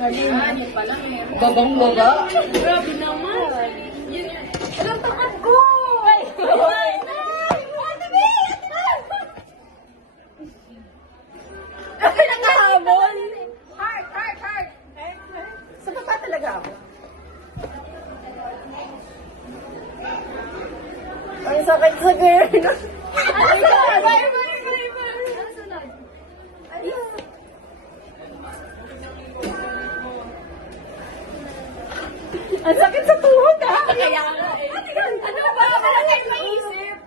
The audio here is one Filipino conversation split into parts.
Yan, yun pala meron. Babang-baba. Grabe naman. Yun yun. Alam takot ko! Ay! Nakahabol. Heart! Heart! Heart! Sa baba talaga ako. Ang sakit sa girl. Ay, iba! Ano sunod? Ang sakit sa tuhod ah. Kaya nga eh. Ano ba? Wala tayong maisip.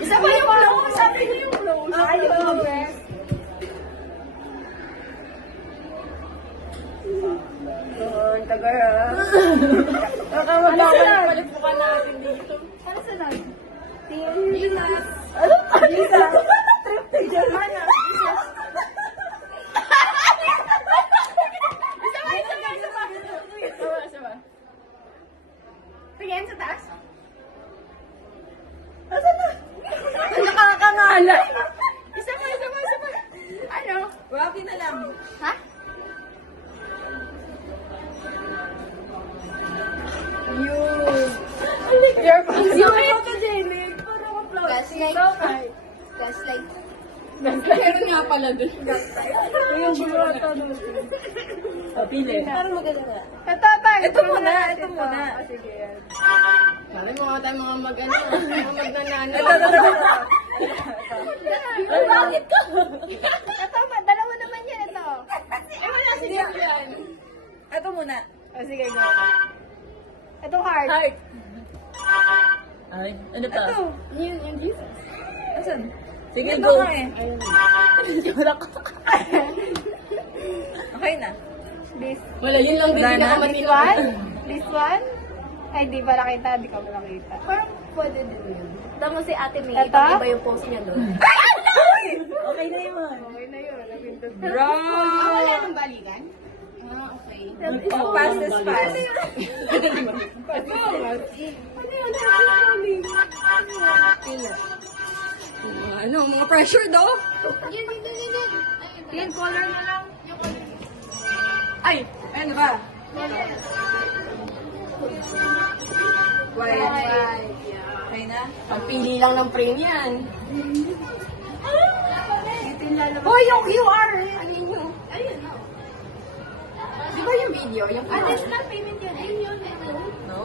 Isa pa yung close. Sabi niyo yung close. Ayun. Ang tagal ah. Balik mo ka natin dito. Ano sunod? Jesus. Ano pa? Trip to German ah. Isa ba? Tingin sa taas. Asan na? Ang nakakangalay. Isa pa. Ano? Rocky na lang. Ha? Yun. You're photogenic. Gaslight. Gaslight. Meron nga pala dun. Yung bulata doon. Pili. Parang maganda na. Ito muna. Sige yan. Sabi mo nga tayo mga mag-ano. Mga magnanano. Ay, bakit ka? Ito, dalawa naman yan ito. Wala si Julian. Ito muna. Sige, go. Ito heart. Heart. Ay, ano pa? Ito. Yung Jesus. Asan? Sige, Ito go. nga eh. Wala ka. Okay na. This. Wala, yun lang din This pinakamatino. one? This one? Ay, di ba nakita? Di ka ba nakita? Parang pwede din yun. Tama si Ate May, Ito? iba yung post niya doon. Okay na yun. Okay na yun. Napindot. Bro! Wala nang balikan? Ah, okay. Fast is fast. Ano, mga pressure daw? Yan. Yan, color na lang. Ay! Ano ba? White. Okay na? Pagpili lang ng frame yan. Ito yung lalabas. Hoy, yung QR! Ano yun? Ayun, no. Di ba yung video? Yung QR? There's not payment yun. Ayun yun. No?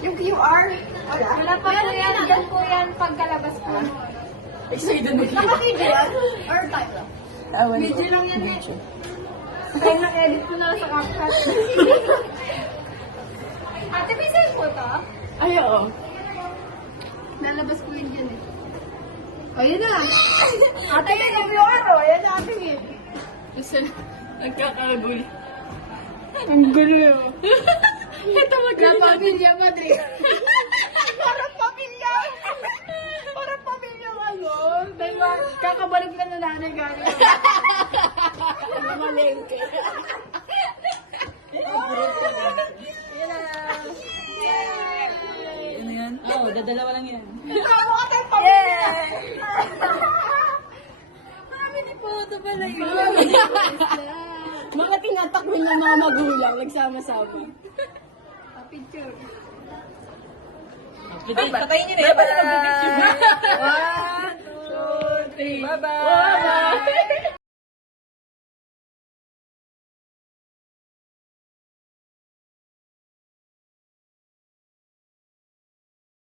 Yung QR? Wala? Wala pa po yan. Yan po yan pagkalabas po. Excited na Naka-video yan? Or time lang? Video lang yan eh. Kaya na-edit ko na lang sa CapCut. Ate, may save po to? Ay, oo. Nalabas ko yun dyan eh. Ayun na. Ate, yung QR o. Yan na ate eh. Gusto na. Nagkakagul. Ang gulo. Ito magaling. Pamilya Madrid. Parang pamilya. Parang pamilya ano. Diba? Kakabalik na nanay galing. Malengke. Ano yan? Oo, dadalawa lang yan. Tama ka tayo pamilya. Marami ni photo pala yun. Mga tinatakbo ng mga magulang. Nagsama-sama. Picture. Patayin nyo na yan. Bye-bye! 1, 2, 3. Bye-bye!